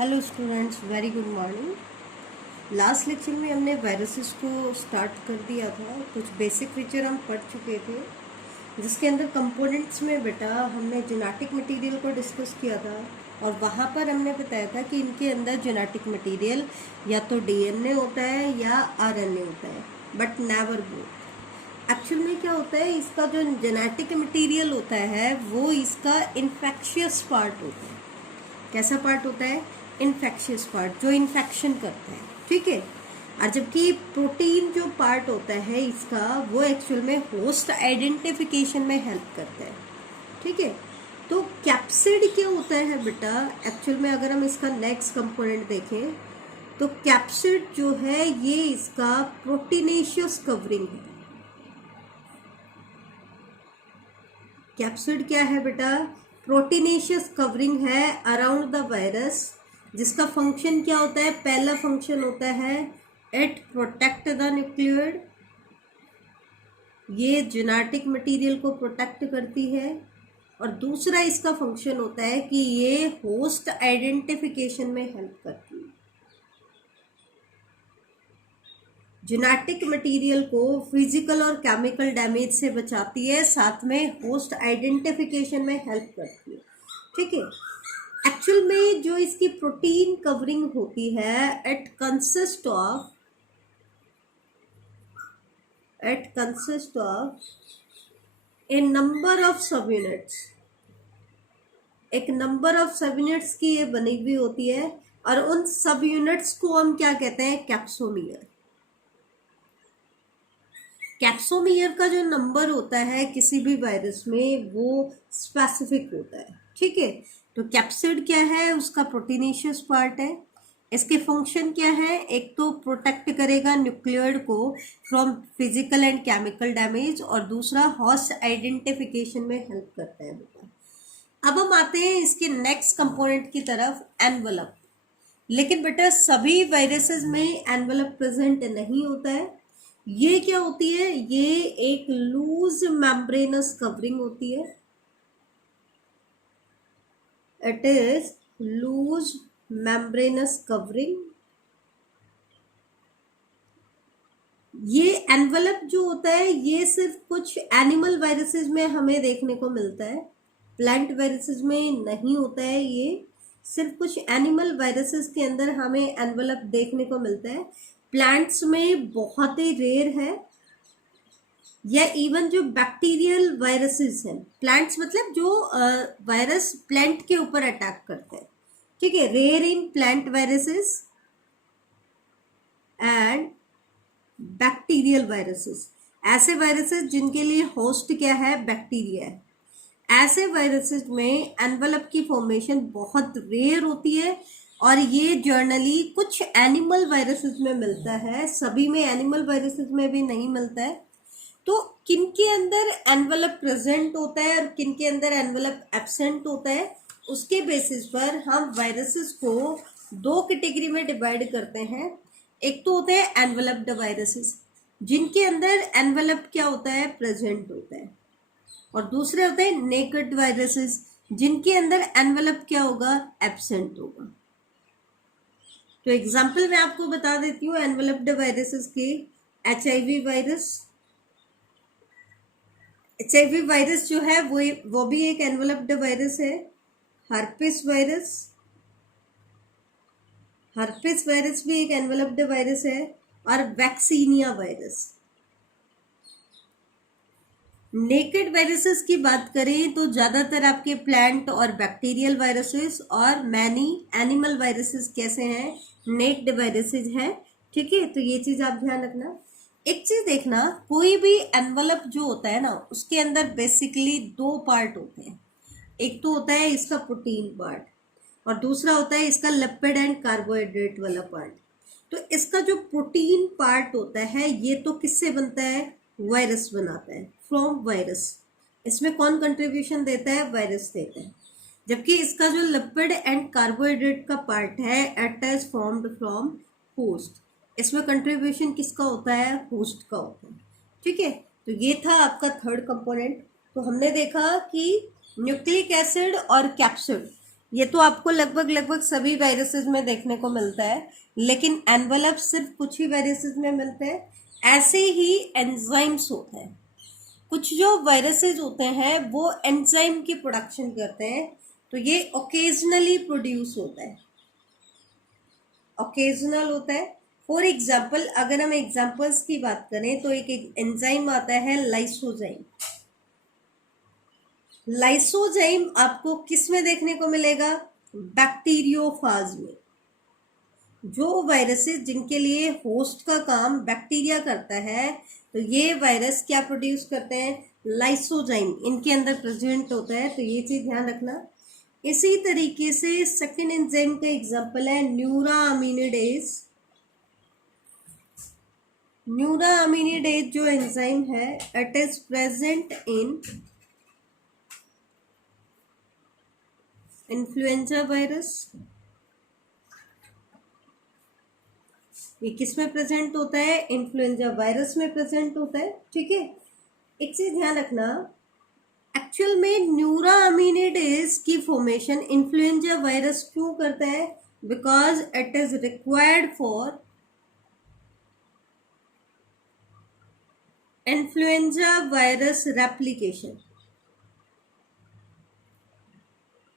Hello students, very good morning. Last lecture में हमने viruses को स्टार्ट कर दिया था। कुछ बेसिक फीचर हम पढ़ चुके थे, जिसके अंदर कंपोनेंट्स में बेटा हमने जेनेटिक मटेरियल को डिस्कस किया था। और वहाँ पर हमने बताया था कि इनके अंदर जेनेटिक मटेरियल या तो डीएनए होता है या आरएनए होता है, बट नेवर बोथ। एक्चुअल में क्या होता है, इसका जो जेनेटिक मटेरियल होता है वो इसका इन्फेक्शियस पार्ट होता है। कैसा पार्ट होता है? इन्फेक्शियस पार्ट, जो इन्फेक्शन करता है। ठीक है। और जबकि प्रोटीन जो पार्ट होता है इसका, वो एक्चुअल में होस्ट आइडेंटिफिकेशन में हेल्प करता है। ठीक है। तो कैप्सिड क्या होता है बेटा? एक्चुअल में अगर हम इसका नेक्स्ट कंपोनेंट देखें तो कैप्सिड जो है ये इसका प्रोटीनेशियस कवरिंग है। कैप्सिड क्या है बेटा? प्रोटीनेशियस कवरिंग है अराउंड द वायरस, जिसका फंक्शन क्या होता है? पहला फंक्शन होता है इट प्रोटेक्ट द न्यूक्लियोइड, ये जेनेटिक मटेरियल को प्रोटेक्ट करती है। और दूसरा इसका फंक्शन होता है कि ये होस्ट आइडेंटिफिकेशन में हेल्प करती है। जेनेटिक मटेरियल को फिजिकल और केमिकल डैमेज से बचाती है, साथ में होस्ट आइडेंटिफिकेशन में हेल्प करती है। ठीक है। एक्चुअल में जो इसकी प्रोटीन कवरिंग होती है, it consist of A number of सब यूनिट्स। एक नंबर ऑफ सब यूनिट्स की ये बनी हुई होती है, और उन सब यूनिट्स को हम क्या कहते हैं? कैप्सोमियर। कैप्सोमियर का जो नंबर होता है किसी भी वायरस में, वो स्पेसिफिक होता है। ठीक है। तो कैप्सिड क्या है? उसका प्रोटीनेशियस पार्ट है। इसके फंक्शन क्या है? एक तो प्रोटेक्ट करेगा न्यूक्लियोइड को from physical and chemical damage, और दूसरा होस्ट आइडेंटिफिकेशन में हेल्प करता है बेटा। अब हम आते हैं इसके नेक्स्ट कंपोनेंट की तरफ, एनवलप। लेकिन बेटा सभी वायरसेस में एनवलप प्रेजेंट नहीं होता है। ये क्या होती है? ये एक लूज मेम्ब्रेनस कवरिंग होती है। It is loose membranous covering. ये एनवलप जो होता है ये सिर्फ कुछ एनिमल वायरसेस में हमें देखने को मिलता है, प्लांट वायरसेस में नहीं होता है। ये सिर्फ कुछ एनिमल वायरसेस के अंदर हमें एनवलप देखने को मिलता है। प्लांट्स में बहुत ही रेयर है, या इवन जो बैक्टीरियल वायरसेस हैं, प्लांट्स मतलब जो वायरस प्लांट के ऊपर अटैक करते हैं। ठीक है। Rare in plant viruses and bacterial viruses, ऐसे वायरसेस जिनके लिए होस्ट क्या है? बैक्टीरिया है। ऐसे वायरसेस में एनवलप की फॉर्मेशन बहुत रेयर होती है, और ये जर्नली कुछ एनिमल वायरसेस में मिलता है, सभी में एनिमल वायरसेस में भी नहीं मिलता है। तो किनके अंदर एनवलप प्रेजेंट होता है और किनके अंदर एनवलप एब्सेंट होता है, उसके बेसिस पर हम वायरसेस को दो कैटेगरी में डिवाइड करते हैं। एक तो होते हैं एनवलप्ड वायरसेस, जिनके अंदर एनवलप क्या होता है? प्रेजेंट होता है। और दूसरे होते हैं नेकेड वायरसेस, जिनके अंदर एनवलप क्या होगा? एब्सेंट होगा। तो एग्जाम्पल मैं आपको बता देती हूँ एनवलप्ड वायरसेस के। HIV वायरस, HIV वायरस जो है वो भी एक एनवलप्ड वायरस है। हर्पिस वायरस, हर्पिस वायरस भी एक एनवलप्ड वायरस है। और वैक्सीनिया वायरस। नेकेड वायरसेस की बात करें तो ज्यादातर आपके प्लांट और बैक्टीरियल वायरसेस और मैनी एनिमल वायरसेस कैसे हैं? नेक्ड वायरसेस हैं। ठीक है। तो ये चीज आप ध्यान रखना। एक चीज देखना, कोई भी एनवलप जो होता है ना, उसके अंदर बेसिकली दो पार्ट होते हैं। एक तो होता है इसका प्रोटीन पार्ट, और दूसरा होता है इसका लिपिड एंड कार्बोहाइड्रेट वाला पार्ट। तो इसका जो प्रोटीन पार्ट होता है ये तो किससे बनता है? वायरस बनाता है, फ्रॉम वायरस। इसमें कौन कंट्रीब्यूशन देता है? वायरस देता है। जबकि इसका जो लिपिड एंड कार्बोहाइड्रेट का पार्ट है, it is formed from host. इसमें कंट्रीब्यूशन किसका होता है? होस्ट का होता है। ठीक है। तो ये था आपका थर्ड कंपोनेंट। तो हमने देखा कि न्यूक्लिक एसिड और कैप्सिड, ये तो आपको लगभग लगभग सभी वायरसेस में देखने को मिलता है, लेकिन एनवेलप सिर्फ कुछ ही वायरसेस में मिलते हैं। ऐसे ही एंजाइम्स होते हैं, कुछ जो वायरसेस होते हैं वो एंजाइम की प्रोडक्शन करते हैं, तो ये ओकेजनली प्रोड्यूस होता है, ओकेजनल होता है। फॉर एग्जाम्पल अगर हम एग्जाम्पल्स की बात करें तो एक एंजाइम आता है लाइसोजाइम। लाइसोजाइम आपको किस में देखने को मिलेगा? बैक्टीरियोफाज में। जो वायरसेस जिनके लिए होस्ट का काम बैक्टीरिया करता है, तो ये वायरस क्या प्रोड्यूस करते हैं? लाइसोजाइम इनके अंदर प्रेजेंट होता है, तो ये चीज ध्यान रखना। इसी तरीके से सेकेंड एंजाइम का एग्जांपल है न्यूरामिनिडेज। न्यूरामिनिडेज जो एंजाइम है, it is present in influenza virus. ये किस में प्रेजेंट होता है? इन्फ्लुएंजा वायरस में प्रेजेंट होता है। ठीक है, एक चीज ध्यान रखना, एक्चुअल में न्यूरामिनिडेज की फॉर्मेशन इन्फ्लुएंजा वायरस क्यों करता है? Because it is required for influenza virus replication.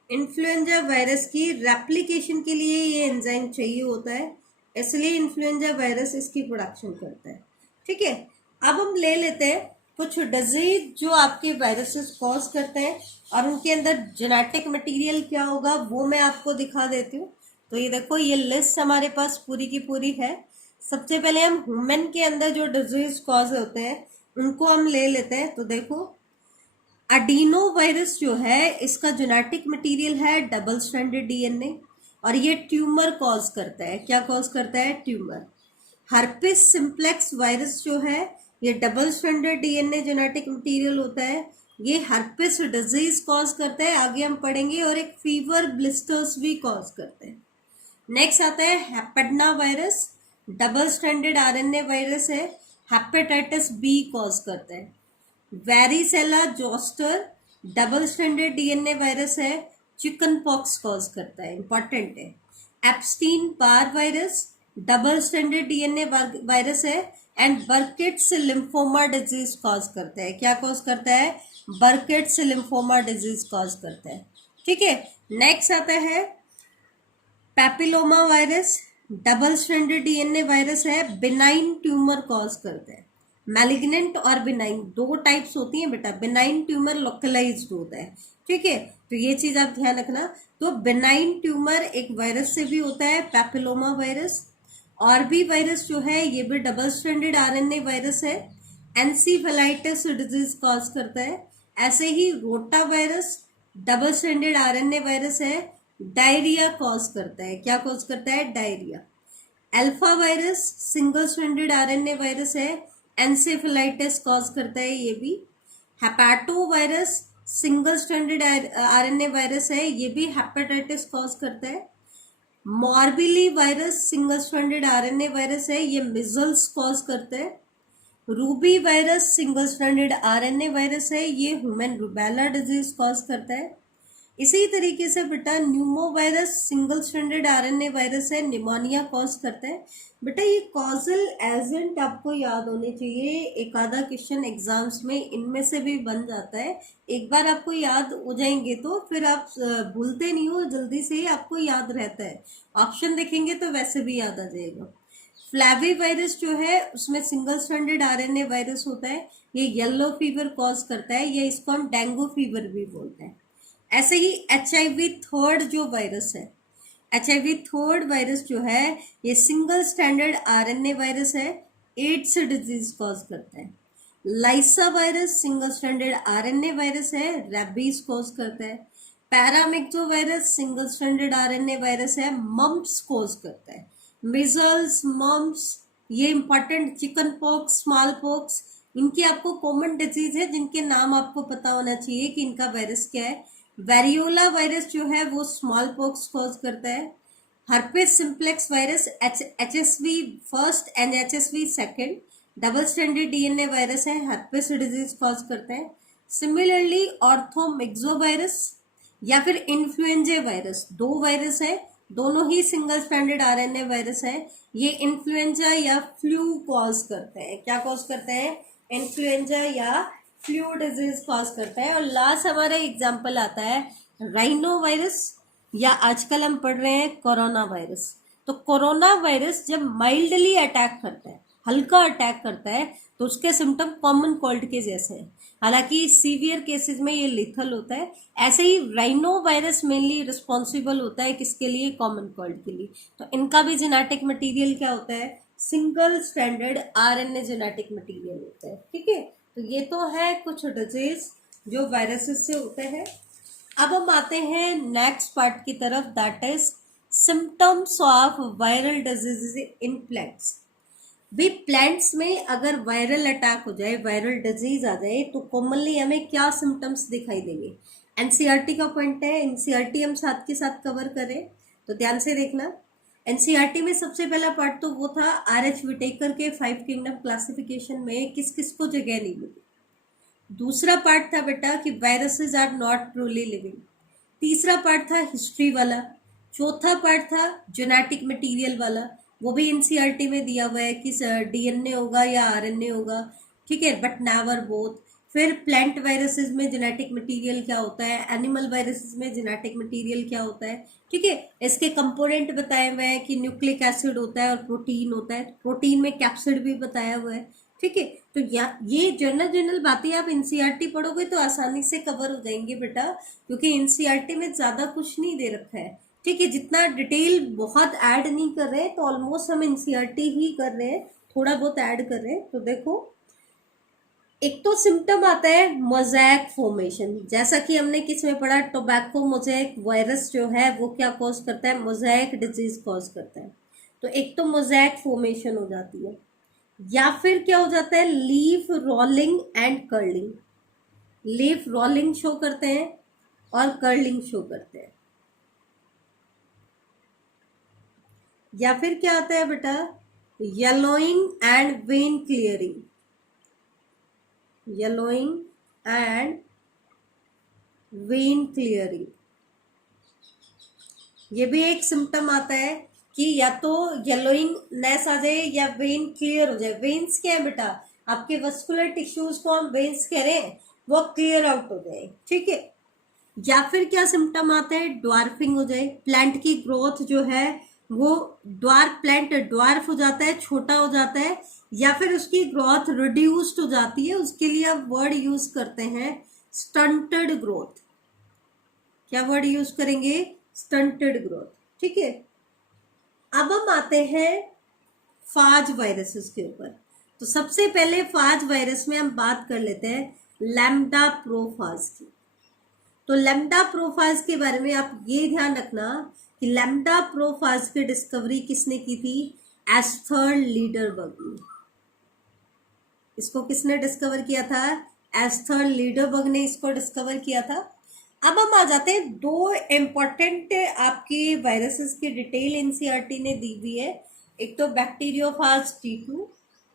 Influenza virus की रेप्लिकेशन के लिए ये एंजाइम चाहिए होता है, इसलिए इन्फ्लुएंजा वायरस इसकी प्रोडक्शन करता है। ठीक है, अब हम ले लेते हैं कुछ डिजीज जो आपके वायरसेस कॉज करते हैं और उनके अंदर जेनेटिक मटेरियल क्या होगा वो मैं आपको दिखा देती हूँ। तो ये देखो, ये लिस्ट हमारे पास पूरी की पूरी है। सबसे पहले हम ह्यूमन के अंदर जो डिजीज कॉज होते हैं उनको हम ले लेते हैं। तो देखो, एडिनो वायरस जो है इसका जेनेटिक मटेरियल है डबल स्ट्रैंडेड डीएनए और ये ट्यूमर कॉज करता है। क्या कॉज करता है? ट्यूमर। हर्पिस सिंप्लेक्स वायरस जो है ये double stranded DNA genetic material होता है, ये हर्पिस डिजीज कॉज करता है, आगे हम पढ़ेंगे। और एक फीवर ब्लिस्टर्स भी कॉज करते हैं। नेक्स्ट आता है hepadna virus, double stranded RNA virus है, हेपेटाइटिस बी कॉज करता है। Varicella zoster double stranded DNA virus है, चिकन पॉक्स कॉज करता है, इंपॉर्टेंट है। Epstein Barr virus double stranded DNA virus है and Burkitt's lymphoma disease cause करता है। क्या कॉज करता है? बर्किट्स लिम्फोमा डिजीज कॉज करता है। ठीक है, नेक्स्ट आता है papilloma virus, double stranded DNA virus है, बिनाइन ट्यूमर कॉज करता है। मैलिग्नेंट और बिनाइन दो टाइप्स होती हैं बेटा, बिनाइन ट्यूमर लोकलाइज्ड होता है। ठीक है, तो ये चीज आप ध्यान रखना। तो बिनाइन ट्यूमर एक वायरस से भी होता है, पैपिलोमा वायरस। और भी वायरस जो है ये भी डबल स्ट्रैंडेड आरएनए वायरस है, एनसीफेलाइटिस डिजीज कॉज करता है। ऐसे ही rota virus double stranded RNA virus है, डायरिया कॉज करता है। क्या कॉज करता है? Diarrhoea. Alpha virus single stranded RNA virus है, एंसेफेलाइटिस कॉज करता है ये भी। Hepato virus single stranded RNA virus है, ये भी हेपेटाइटिस कॉज करता है। Morbilli virus single stranded RNA virus है, ये मिजल्स कॉज करता है। Rubi virus single stranded RNA virus है, ये ह्यूमन रूबेला डिजीज कॉज करता है। इसी तरीके से बेटा Numa virus single stranded RNA virus है, निमोनिया कॉज करता है। बेटा ये कॉजल एजेंट आपको याद होने चाहिए, एक आधा क्वेश्चन एग्जाम्स में इनमें से भी बन जाता है। एक बार आपको याद हो जाएंगे तो फिर आप भूलते नहीं हो, जल्दी से आपको याद रहता है। ऑप्शन देखेंगे तो वैसे भी याद आ जाएगा। फ्लैवी वायरस जो है उसमें सिंगल स्ट्रैंडेड आरएनए वायरस होता है, ये येलो फीवर कॉज करता है, या इसको हम डेंगू फीवर भी बोलते हैं। ऐसे ही HIV थर्ड जो वायरस है, HIV थर्ड वायरस जो है ये सिंगल स्टैंडर्ड आरएनए वायरस है, एड्स डिजीज कॉज करता है। Lyssa virus single standard RNA virus है, रेबीज कॉज करता है। Paramyxo virus single standard RNA virus है, मम्प्स कॉज करता है। मिजल्स, मम्प्स, ये important, chicken pox, small pox, इनकी आपको कॉमन डिजीज है जिनके नाम आपको पता होना चाहिए कि इनका वायरस क्या है। वेरियोला वायरस जो है वो स्मॉल पॉक्स कॉज करता है। Herpes simplex virus HSV first and HSV second double standard DNA virus है, हर्पिस डिजीज कॉज करते हैं। सिमिलरली ऑर्थोमिक्सो वायरस, या फिर इन्फ्लुएंजा वायरस, दो वायरस है, दोनों ही सिंगल स्ट्रैंडेड आरएनए वायरस है। ये इन्फ्लुएंजा या फ्लू कॉज करते हैं। क्या कॉज करते हैं? इन्फ्लुएंजा या फ्लू डिजीज कॉज करता है। और लास्ट हमारा एग्जाम्पल आता है राइनो वायरस, या आजकल हम पढ़ रहे हैं कोरोना वायरस। तो कोरोना वायरस जब माइल्डली अटैक करता है, हल्का अटैक करता है, तो उसके सिम्टम कॉमन कोल्ड के जैसे हैं, हालांकि सीवियर केसेस में ये लिथल होता है। ऐसे ही राइनो वायरस मेनली रिस्पॉन्सिबल होता है किसके लिए? कॉमन कोल्ड के लिए। तो इनका भी जेनेटिक मटेरियल क्या होता है? Single stranded RNA genetic material होता है। ठीक है, तो ये तो है कुछ डिजीज जो वायरसेस से होते हैं। अब हम आते हैं नेक्स्ट पार्ट की तरफ, that is symptoms of viral disease in plants. भी प्लांट्स में अगर वायरल अटैक हो जाए, वायरल डिजीज आ जाए, तो कॉमनली हमें क्या सिम्टम्स दिखाई देंगे? एनसीईआरटी का पॉइंट है, एनसीईआरटी हम साथ के साथ कवर करें, तो ध्यान से देखना। एनसीईआरटी में सबसे पहला पार्ट तो वो था आरएच विटेकर के 5 किंगडम क्लासिफिकेशन में किस किस को जगह नहीं मिली। दूसरा पार्ट था बेटा कि viruses are not truly living. तीसरा पार्ट था हिस्ट्री वाला। चौथा पार्ट था जेनेटिक मटेरियल वाला, वो भी एनसीईआरटी में दिया हुआ है कि डीएनए होगा या आरएनए होगा। ठीक है, बट नेवर बोथ। फिर प्लांट वायरसेस में जेनेटिक मटेरियल क्या होता है, एनिमल वायरसेस में जेनेटिक मटेरियल क्या होता है। ठीक है, इसके कंपोनेंट बताए हुए हैं कि न्यूक्लिक एसिड होता है और प्रोटीन होता है। प्रोटीन में कैप्सिड भी बताया हुआ है। ठीक है, तो ये जनरल बातें आप एनसीईआरटी पढ़ोगे तो आसानी से कवर हो जाएंगे बेटा, क्योंकि एनसीईआरटी में ज्यादा कुछ नहीं दे रखा है। ठीक है, जितना डिटेल बहुत ऐड नहीं कर रहे हैं, तो ऑलमोस्ट हम एनसीईआरटी ही कर रहे हैं, थोड़ा बहुत ऐड कर रहे हैं। तो देखो, एक तो सिम्टम आता है मोज़ेक फॉर्मेशन, जैसा कि हमने किस में पढ़ा, टोबैको मोज़ेक वायरस जो है वो क्या कॉज करता है? मोज़ेक डिजीज कॉज करता है। तो एक तो मोज़ेक फॉर्मेशन हो जाती है, या फिर क्या हो जाता है? Leaf rolling and curling. Leaf rolling show करते हैं और कर्लिंग शो करते हैं। या फिर क्या आता है बेटा? Yellowing and when clearing. Yellowing and when clearing, ये भी एक सिम्टम आता है कि या तो येलोइंगनेस आ जाए या वेन क्लियर हो जाए। वेन्स क्या है बेटा? आपके वस्कुलर टिश्यूज को हम वेन्स कह रहे हैं, वो क्लियर आउट हो जाए। ठीक है, या फिर क्या सिम्टम आता है? ड्वार्फिंग हो जाए, प्लांट की ग्रोथ जो है वो प्लांट ड्वार्फ हो जाता है, छोटा हो जाता है, या फिर उसकी ग्रोथ रिड्यूस्ड हो जाती है। उसके लिए आप वर्ड यूज करते हैं स्टंटेड ग्रोथ। क्या वर्ड यूज करेंगे? Stunted growth. ठीक है, अब हम आते हैं फाज वायरसेस के ऊपर। तो सबसे पहले फाज वायरस में हम बात कर लेते हैं लैम्डा प्रोफाज की। तो लैम्डा प्रोफाज के बारे में आप ये ध्यान रखना कि लैम्डा प्रोफाज की डिस्कवरी किसने की थी? एस्थर लीडरबर्ग ने। इसको किसने डिस्कवर किया था? एस्थर लीडरबर्ग ने इसको डिस्कवर किया था। अब हम आ जाते हैं दो इम्पोर्टेंट आपकी वायरसेस की डिटेल एनसीईआरटी ने दी हुई है। एक तो बैक्टीरियोफाज T2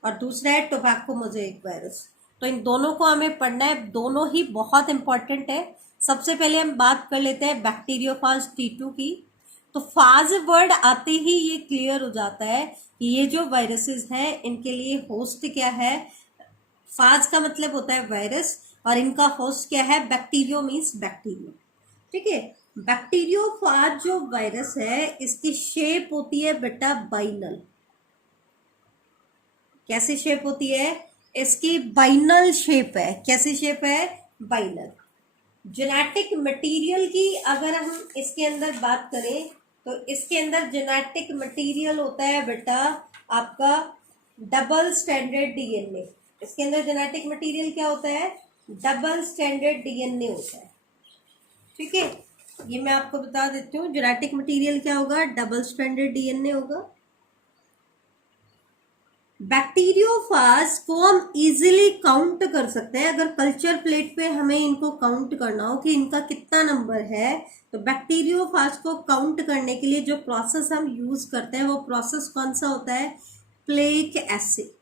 और दूसरा है टोबैको मोज़ेक वायरस। तो इन दोनों को हमें पढ़ना है, दोनों ही बहुत इंपॉर्टेंट है। सबसे पहले हम बात कर लेते हैं बैक्टीरियोफाज T2 की। तो फाज वर्ड आते ही ये क्लियर हो जाता है कि ये जो वायरसेस हैं इनके लिए होस्ट क्या है। फाज का मतलब होता है वायरस और इनका होस्ट क्या है? Bacterio means bacteria. ठीक है, बैक्टीरियोफाज जो वायरस है इसकी शेप होती है बेटा बाइनल। कैसी शेप होती है? इसकी बाइनल शेप है। कैसी शेप है? बाइनल। जेनेटिक मटेरियल की अगर हम इसके अंदर बात करें तो इसके अंदर जेनेटिक मटेरियल होता है बेटा आपका डबल स्टैंडर्ड डीएनए। इसके अंदर जेनेटिक मटेरियल क्या होता है? डबल स्टैंडर्ड डीएनए होता है। ठीक है, ये मैं आपको बता देती हूँ, जेनेटिक मटेरियल क्या होगा? डबल स्टैंडर्ड डीएनए होगा। बैक्टीरियोफाज को हम इजीली काउंट कर सकते हैं। अगर कल्चर प्लेट पे हमें इनको काउंट करना हो कि इनका कितना नंबर है, तो बैक्टीरियोफाज को काउंट करने के लिए जो प्रोसेस हम यूज करते हैं वो प्रोसेस कौन सा होता है? Plaque acid.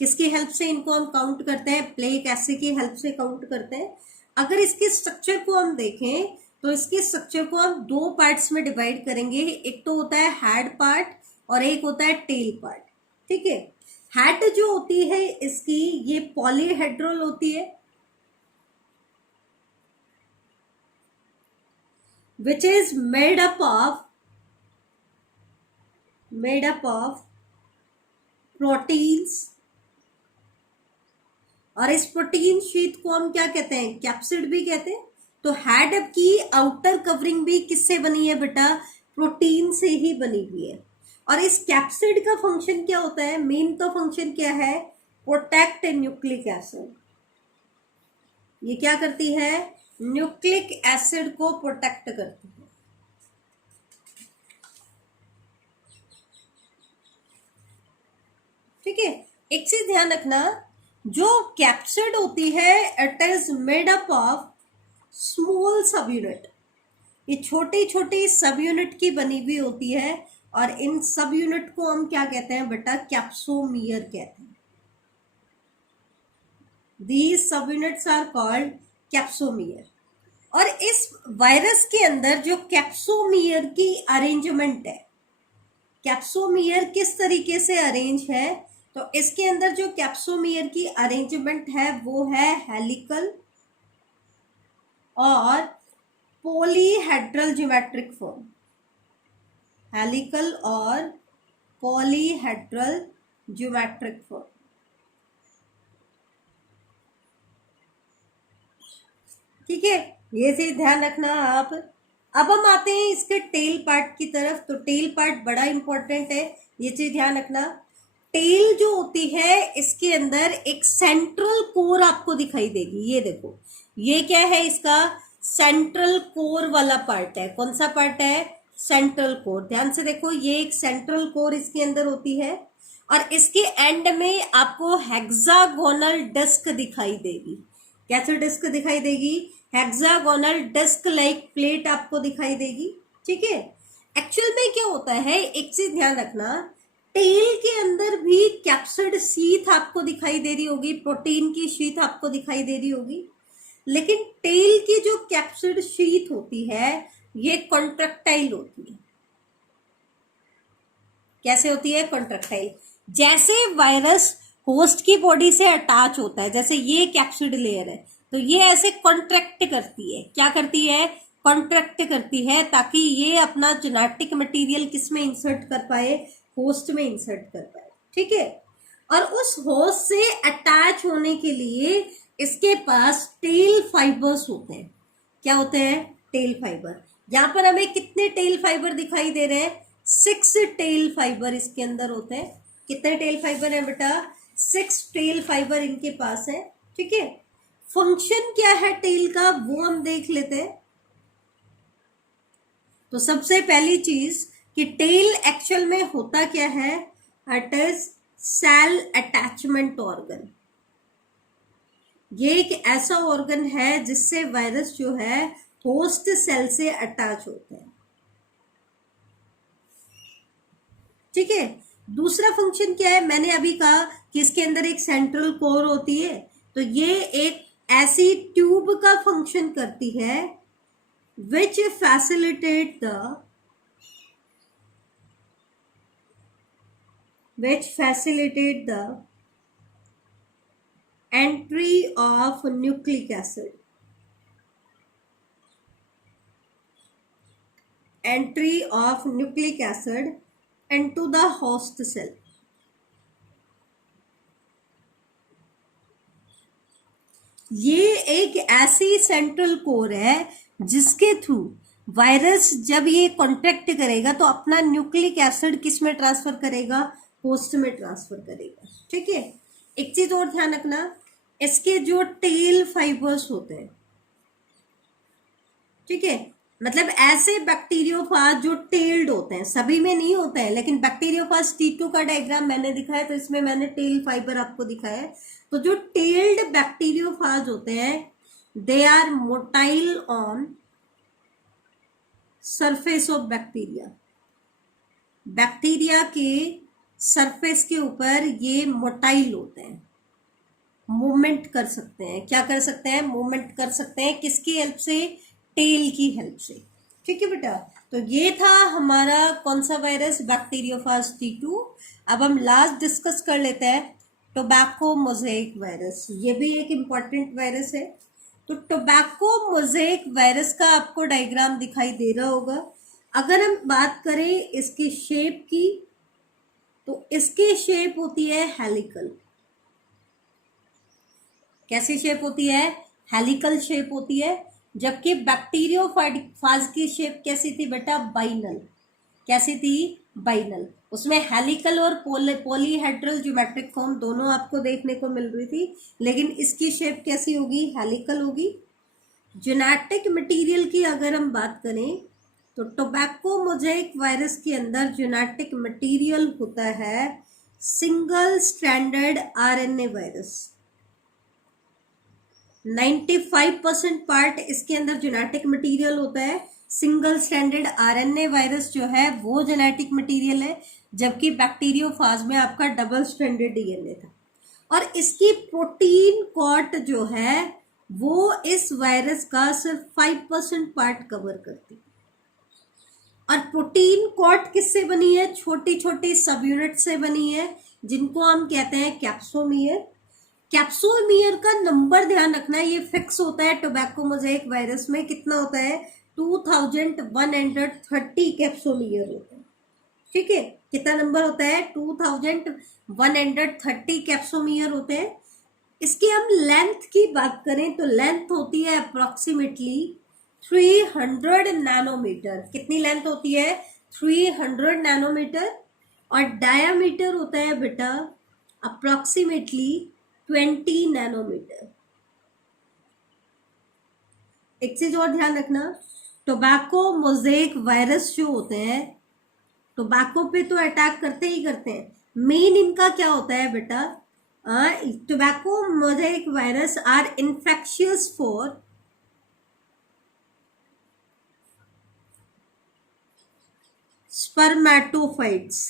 किसकी हेल्प से इनको हम काउंट करते हैं? प्लेक एसिड की हेल्प से काउंट करते हैं। अगर इसके स्ट्रक्चर को हम देखें तो इसके स्ट्रक्चर को हम दो पार्ट्स में डिवाइड करेंगे, एक तो होता है हेड पार्ट और एक होता है टेल पार्ट। ठीक है, हेड जो होती है इसकी ये पॉलीहेड्रल होती है, which is made up of proteins, और इस प्रोटीन शीट को हम क्या कहते हैं, कैप्सिड भी कहते हैं। तो हेड की आउटर कवरिंग भी किससे बनी है बेटा, प्रोटीन से ही बनी हुई है। और इस कैप्सिड का फंक्शन क्या होता है, मेन तो फंक्शन क्या है, प्रोटेक्ट न्यूक्लिक एसिड। ये क्या करती है, न्यूक्लिक एसिड को प्रोटेक्ट करती है। ठीक है, एक चीज ध्यान रखना, जो कैप्सिड होती है it is made up of small सब यूनिट। ये छोटी छोटी सब यूनिट की बनी हुई होती है, और इन सब यूनिट को हम क्या कहते हैं बेटा, कैप्सोमियर कहते हैं। These sub units are called capsomere. और इस वायरस के अंदर जो कैप्सोमियर की अरेंजमेंट है, कैप्सोमियर किस तरीके से अरेंज है, तो इसके अंदर जो कैप्सोमियर की अरेंजमेंट है वो है हेलिकल और पॉलीहेड्रल ज्योमेट्रिक फॉर्म। हेलिकल और पॉलीहेड्रल ज्योमेट्रिक फॉर्म। ठीक है, ये चीज ध्यान रखना आप। अब हम आते हैं इसके टेल पार्ट की तरफ। तो टेल पार्ट बड़ा इंपॉर्टेंट है, ये चीज ध्यान रखना। टेल जो होती है इसके अंदर एक सेंट्रल कोर आपको दिखाई देगी। ये देखो, ये क्या है, इसका सेंट्रल कोर वाला पार्ट है। कौन सा पार्ट है, सेंट्रल कोर। ध्यान से देखो, ये एक सेंट्रल कोर इसके अंदर होती है, और इसके एंड में आपको हेक्सागोनल डिस्क दिखाई देगी। कैसे डिस्क दिखाई देगी, हेक्सागोनल डिस्क लाइक प्लेट आपको दिखाई देगी। ठीक है, एक्चुअल में क्या होता है, एक चीज ध्यान रखना, टेल के अंदर भी कैप्सिड शीथ आपको दिखाई दे रही होगी, प्रोटीन की शीथ आपको दिखाई दे रही होगी, लेकिन टेल की जो कैप्सिड शीथ होती है ये कॉन्ट्रैक्टाइल होती है। कैसे होती है, कॉन्ट्रैक्टाइल। जैसे वायरस होस्ट की बॉडी से अटैच होता है, जैसे ये कैप्सिड लेयर है, तो ये ऐसे कॉन्ट्रैक्ट करती है। क्या करती है, कॉन्ट्रैक्ट करती है, ताकि ये अपना जेनेटिक मटेरियल किस में इंसर्ट कर पाए, होस्ट में इंसर्ट कर पाए। ठीक है, और उस होस्ट से अटैच होने के लिए इसके पास टेल फाइबर्स होते हैं। क्या होते हैं, टेल फाइबर। यहां पर हमें कितने टेल फाइबर दिखाई दे रहे हैं, 6 टेल फाइबर इसके अंदर होते हैं। कितने टेल फाइबर है बेटा, 6 टेल फाइबर इनके पास है। ठीक है, फंक्शन क्या है टेल का वो हम देख लेते हैं। तो सबसे पहली चीज कि टेल एक्चुअल में होता क्या है, it is cell attachment organ. ये एक ऐसा ऑर्गन है जिससे वायरस जो है होस्ट सेल से अटैच होते हैं। ठीक है, दूसरा फंक्शन क्या है, मैंने अभी कहा कि इसके अंदर एक सेंट्रल कोर होती है, तो ये एक ऐसी ट्यूब का फंक्शन करती है which facilitate the entry of nucleic acid into the host cell। ये एक ऐसी सेंट्रल कोर है जिसके थ्रू वायरस जब ये कॉन्ट्रैक्ट करेगा तो अपना न्यूक्लिक एसिड किस में ट्रांसफर करेगा, होस्ट में ट्रांसफर करेगा। ठीक है, एक चीज और ध्यान रखना, इसके जो टेल फाइबर्स होते हैं, ठीक है, मतलब ऐसे बैक्टीरियोफाज जो टेल्ड होते हैं, सभी में नहीं होते हैं, लेकिन बैक्टीरियोफाज T2 का डायग्राम मैंने दिखाया तो इसमें मैंने टेल फाइबर आपको दिखाया है। तो जो टेल्ड बैक्टीरियोफाज होते हैं they are motile on surface of bacteria. Bacteria के सरफेस के ऊपर ये मोटाइल होते हैं, मूवमेंट कर सकते हैं। क्या कर सकते हैं? मूवमेंट कर सकते हैं। किसकी हेल्प से? टेल की हेल्प से। ठीक है बेटा, तो ये था हमारा कौन सा वायरस? Bacteriophage T2। अब हम लास्ट डिस्कस कर लेते हैं टोबैको मोज़ेक वायरस। ये भी एक इम्पॉर्टेंट वायरस है। तो टोबैको मोज़ेक वायरस का आपको डायग्राम दिखाई दे रहा होगा। अगर हम बात करें इसकी शेप की, तो इसकी शेप होती है हेलिकल। कैसी शेप होती है? हेलिकल शेप होती है। जबकि बैक्टीरियोफाज की शेप कैसी थी बेटा? बाइनल। कैसी थी? बाइनल। उसमें हेलिकल और पॉलीहेड्रल ज्योमेट्रिक फॉर्म दोनों आपको देखने को मिल रही थी, लेकिन इसकी शेप कैसी होगी? हेलिकल होगी। जेनेटिक मटेरियल की अगर हम बात करें, तो टोबैको मोज़ेक वायरस के अंदर जेनेटिक मटेरियल होता है single stranded RNA virus. 95% part इसके अंदर जेनेटिक मटेरियल होता है। सिंगल स्ट्रैंडेड आरएनए वायरस जो है वो जेनेटिक मटेरियल है, जबकि बैक्टीरियोफाज में आपका डबल स्ट्रैंडेड डीएनए था। और इसकी प्रोटीन कॉट जो है वो इस वायरस का सिर्फ 5% पार्ट कवर करती है। और प्रोटीन कॉट किससे बनी है? छोटी छोटी सब यूनिट से बनी है, जिनको हम कहते हैं कैप्सोमियर। कैप्सोमियर का नंबर ध्यान रखना है, ये फिक्स होता है टोबैको मोज़ेक वायरस में। कितना होता है? 2130 कैप्सोमियर होता है। ठीक है, कितना नंबर होता है? 2130 कैप्सोमियर होते हैं। इसकी हम लेंथ की बात करें तो लेंथ होती है अप्रोक्सीमेटली 300 नैनोमीटर। कितनी लेंथ होती है? 300 नैनोमीटर। और डायामीटर होता है बेटा अप्रोक्सीमेटली 20 नैनोमीटर। एक चीज और ध्यान रखना, टोबैको मोज़ेक वायरस जो होते हैं टोबैको पे तो अटैक करते ही करते हैं। मेन इनका क्या होता है बेटा? Tobacco mosaic virus are infectious for spermatophytes.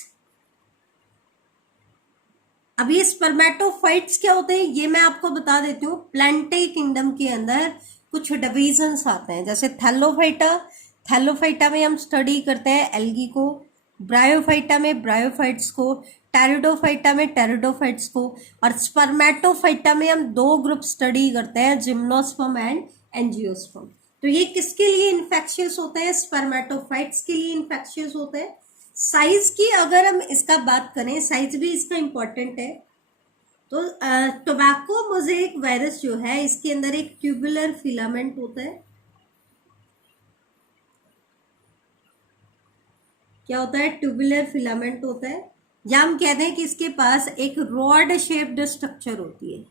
अब ये स्पर्मेटोफाइट्स क्या होते हैं ये मैं आपको बता देती हूँ। प्लांटे किंगडम के अंदर कुछ डिविजन्स आते हैं, जैसे थैलोफाइटा। थैलोफाइटा में हम स्टडी करते हैं एल्गी को, ब्रायोफाइटा में ब्रायोफाइट्स को, टेरिडोफाइटा में टेरिडोफाइट्स को, और स्पर्मेटोफाइटा में हम दो ग्रुप स्टडी करते हैं, जिम्नोस्पर्म एंड एंजियोस्पर्म। तो ये किसके लिए इन्फेक्शियस होते हैं? स्पर्मेटोफाइट्स के लिए इन्फेक्शियस होते हैं। साइज की अगर हम इसका बात करें, साइज भी इसका इंपॉर्टेंट है। तो टोबैको मोज़ेक वायरस जो है इसके अंदर एक ट्यूबुलर फिलामेंट होता है। क्या होता है? ट्यूबुलर फिलामेंट होता है, या हम कहते हैं कि इसके पास एक रॉड शेप्ड स्ट्रक्चर होती है।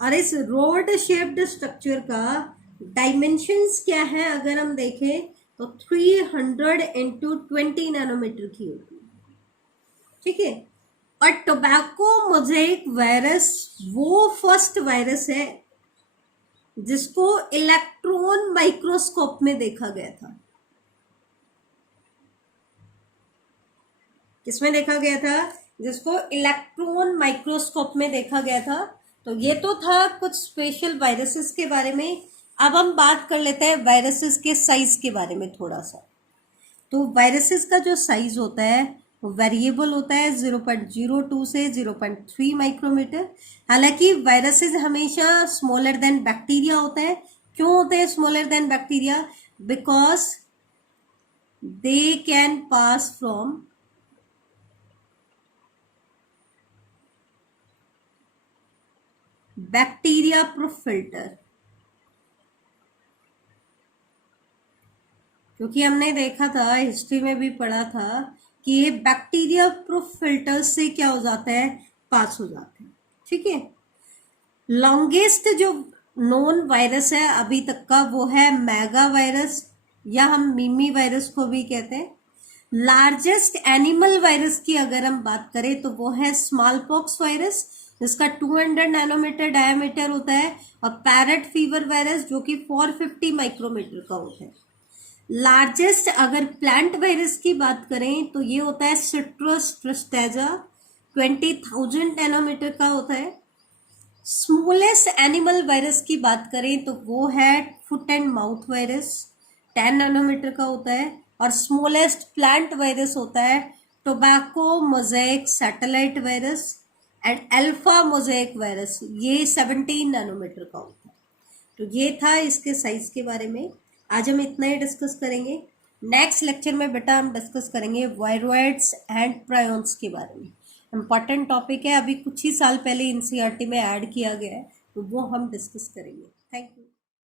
और इस रॉड शेप्ड स्ट्रक्चर का डायमेंशंस क्या है अगर हम देखें तो 300 इंटू 20 नैनोमीटर की होती है। ठीक है, और टोबैको मोज़ेक वायरस वो फर्स्ट वायरस है जिसको इलेक्ट्रॉन माइक्रोस्कोप में देखा गया था। किसमें देखा गया था? जिसको इलेक्ट्रॉन माइक्रोस्कोप में देखा गया था। तो ये तो था कुछ स्पेशल वायरसेस के बारे में। अब हम बात कर लेते हैं वायरसेस के साइज के बारे में थोड़ा सा। तो वायरसेस का जो साइज होता है वो वेरिएबल होता है 0.02 से 0.3 माइक्रोमीटर। हालांकि वायरसेस हमेशा स्मॉलर देन बैक्टीरिया होते हैं। क्यों होते हैं smaller than bacteria? Because they can pass from bacteria proof filter. क्योंकि हमने देखा था, हिस्ट्री में भी पढ़ा था कि ये बैक्टीरिया प्रूफ फिल्टर से क्या हो जाता है? पास हो जाते हैं। ठीक है, लॉन्गेस्ट जो नोन वायरस है अभी तक का वो है मेगा वायरस, या हम मिमी वायरस को भी कहते हैं। लार्जेस्ट एनिमल वायरस की अगर हम बात करें तो वो है स्मॉल पॉक्स वायरस, जिसका 200 नैनोमीटर डायमीटर होता है, और पैरेट फीवर वायरस जो कि 450 माइक्रोमीटर का होता है। लार्जेस्ट अगर प्लांट वायरस की बात करें तो ये होता है सिट्रस ट्रिस्टेजा, 20,000 नैनोमीटर का होता है। स्मॉलेस्ट एनिमल वायरस की बात करें तो वो है foot and mouth virus, 10 nanometer का होता है। और स्मॉलेस्ट प्लांट वायरस होता है tobacco mosaic satellite virus and alpha mosaic virus, ये 17 नैनोमीटर का होता है। तो ये था इसके साइज के बारे में। आज हम इतना ही डिस्कस करेंगे। नेक्स्ट लेक्चर में बेटा हम डिस्कस करेंगे वायरॉइड्स एंड प्रायॉन्स के बारे में। इम्पॉर्टेंट टॉपिक है, अभी कुछ ही साल पहले एनसीईआरटी में ऐड किया गया है, तो वो हम डिस्कस करेंगे। Thank you.